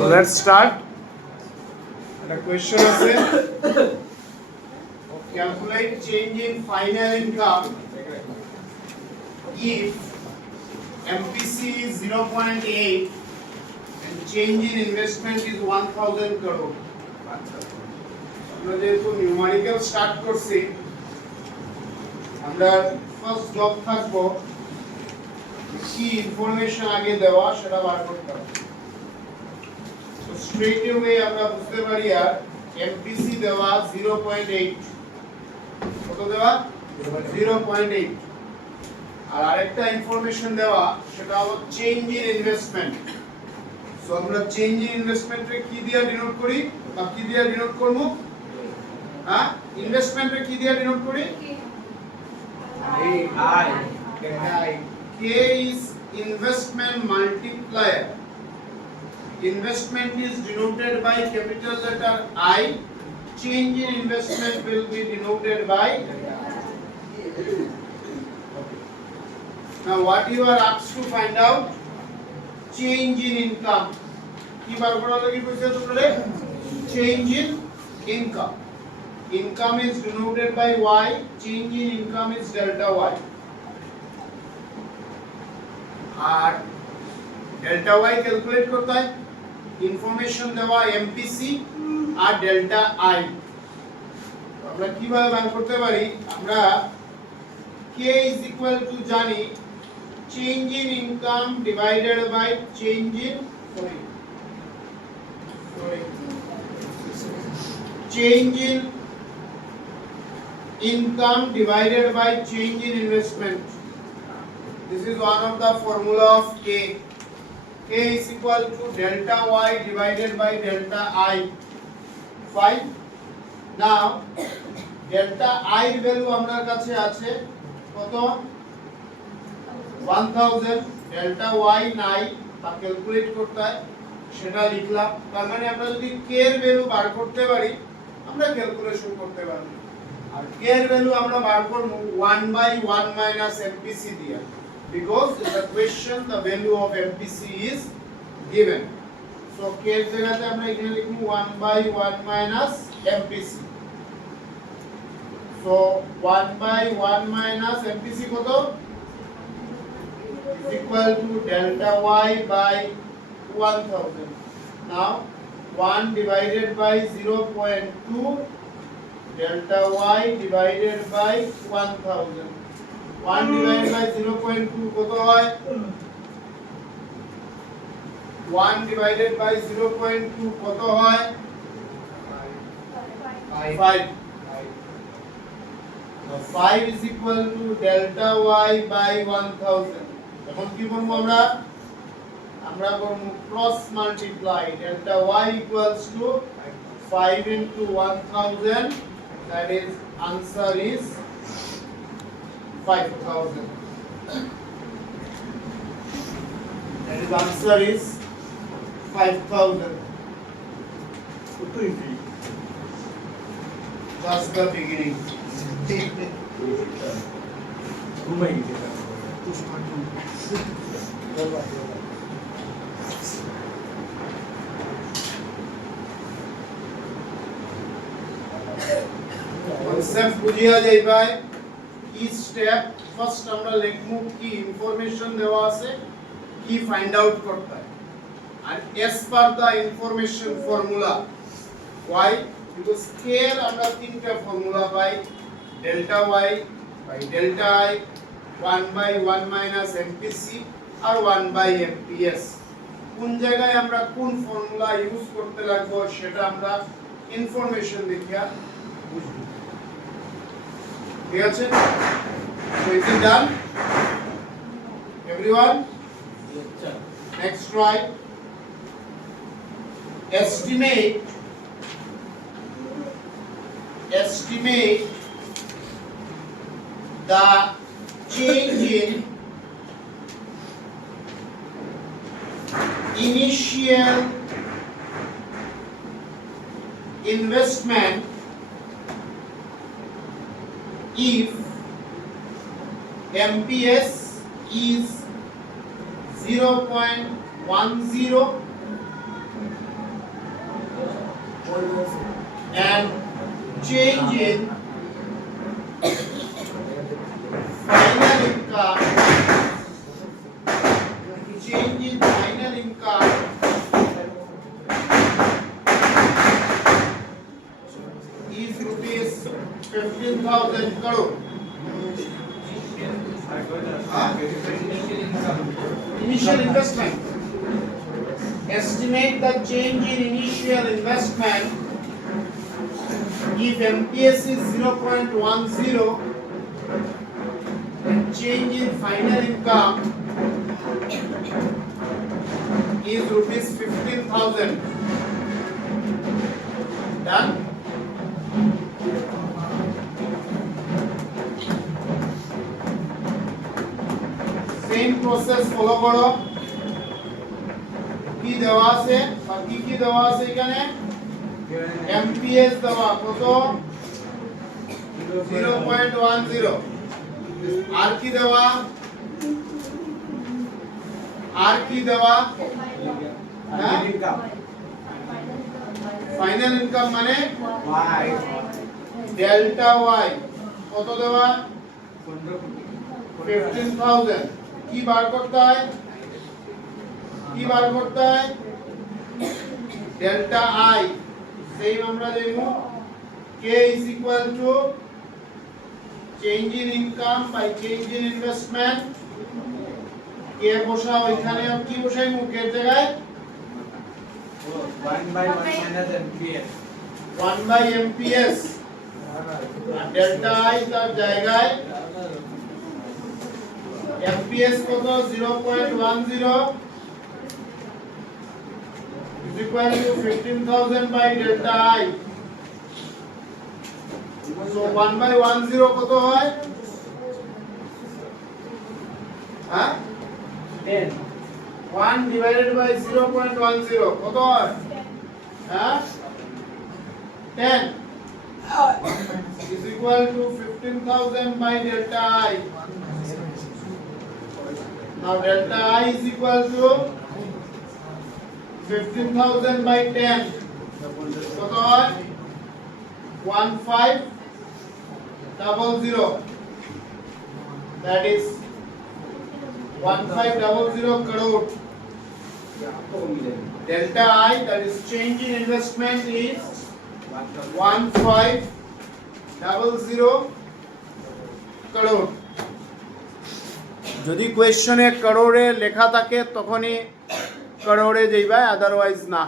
Let's start. The question is calculate change in final income if MPC is 0.8 and change in investment is 1000 crore. আমরা যেহেতু numerical start করছি আমরা first job থাকবো কি ইনফরমেশন আগে দেওয়া সেটা বার করতে হবে। তো স্ট্রেট অ্যাওয়ে আমরা বুঝতে পারি আর এমপিসি দেওয়া 0.8 কত দেওয়া 0.8 আর আরেকটা ইনফরমেশন দেওয়া সেটা হলো চেঞ্জ ইন ইনভেস্টমেন্ট। সো আমরা চেঞ্জ ইন ইনভেস্টমেন্টে কি দিয়ে ডিনোট করি বা কি দিয়ে ডিনোট করব? হ্যাঁ, ইনভেস্টমেন্টে কি দিয়ে ডিনোট করি? I. K is investment multiplier. Investment is denoted by capital letter I. Change in investment will be denoted by. Now what you are asked to find out? Change in income. কি বার করা লাগি কইছে তোমরা? Change in income. Income is denoted by Y. Change in income is delta Y. আর delta Y calculate করতে হয় ইনফরমেশন দেওয়া এমপিসি আর delta I. আমরা কিভাবে বার করতে পারি? আমরা কে ইজ ইকুয়াল টু জানি change in income divided by change in change in income divided by change in investment. This is one of the formula of K. K is equal to delta Y divided by delta I. Fine. Now, delta I value amrar kache ache koto 1000. Delta Y নাই তা ক্যালকুলেট করতে হয় সেটা লিখলাম। তার মানে আমরা যদি K এর ভ্যালু বার করতে পারি আমরা ক্যালকুলেশন করতে পারব। আর K এর ভ্যালু আমরা বার করব 1/1 MPC দিয়ে। Because in the question the value of MPC is given. So K এর জায়গাতে আমরা এখানে লিখব 1/1 MPC. So 1/1 MPC কত? Is equal to delta Y by 1000. Now 1 divided by 0.2 delta Y divided by 1000. 1 divided by 0.2 কত হয়? 1 divided by 0.2 কত হয়? 5. So 5 is equal to delta Y by 1000. এখন কি করব আমরা? আমরা করব cross multiply delta Y equals to 5 into 1000. That is answer is 5000. That is answer is 5000. That's the beginning. Concept বুঝিয়া যাইবাই কি স্টেপ ফার্স্ট আমরা লিখব কি ইনফরমেশন দেওয়া আছে কি ফাইন্ড আউট করতে হয় আর as per the information formula y because k এর আমরা তিনটা ফর্মুলা পাই delta y by delta i 1/1 MPC আর 1/MPS। কোন জায়গায় আমরা কোন ফর্মুলা ইউজ করতে লাগবো সেটা আমরা ইনফরমেশন দেখিয়া বুঝব। ঠিক আছে? So is it done? Everyone? Yes, sir. Next try. Estimate the change in initial investment if MPS is 0.10 and change in final income is rupees 15,000 crore. Initial investment. Estimate the change in initial investment if MPS is 0.10 and change in final income is rupees 15,000. Done. Same process follow করো কি দেওয়া আছে বা কি দেওয়া আছে এখানে MPS দেওয়া কত 0.10 আর কি দেওয়া ফাইনাল ইনকাম মানে y ডেল্টা y কত দেওয়া 15,000 কি বার করতে হয় ডেল্টা i সেম আমরা দেবো k is equal to change in income by change in investment k বসাও এখানে আর কি বসাই মুখের জায়গায় 1 by 1 minus MPS 1 by MPS আর ডেল্টা i তার জায়গায় MPS কত 0.10 is equal to 15,000 by delta I. So 1 by 10 কত হয়? হ্যাঁ 10 1 divided by 0.10 কত হয়? হ্যাঁ 10 is equal to 15,000 by delta I. Now delta I is equal to 15,000 by 10. কত হয় 1500 that is 1500 crore. Delta I that is change in investment is 1500 crore. যদি কোয়েশ্চনে করোড়ে লেখা থাকে তখনই করোড়ে যাইবা, আদারওয়াইজ না।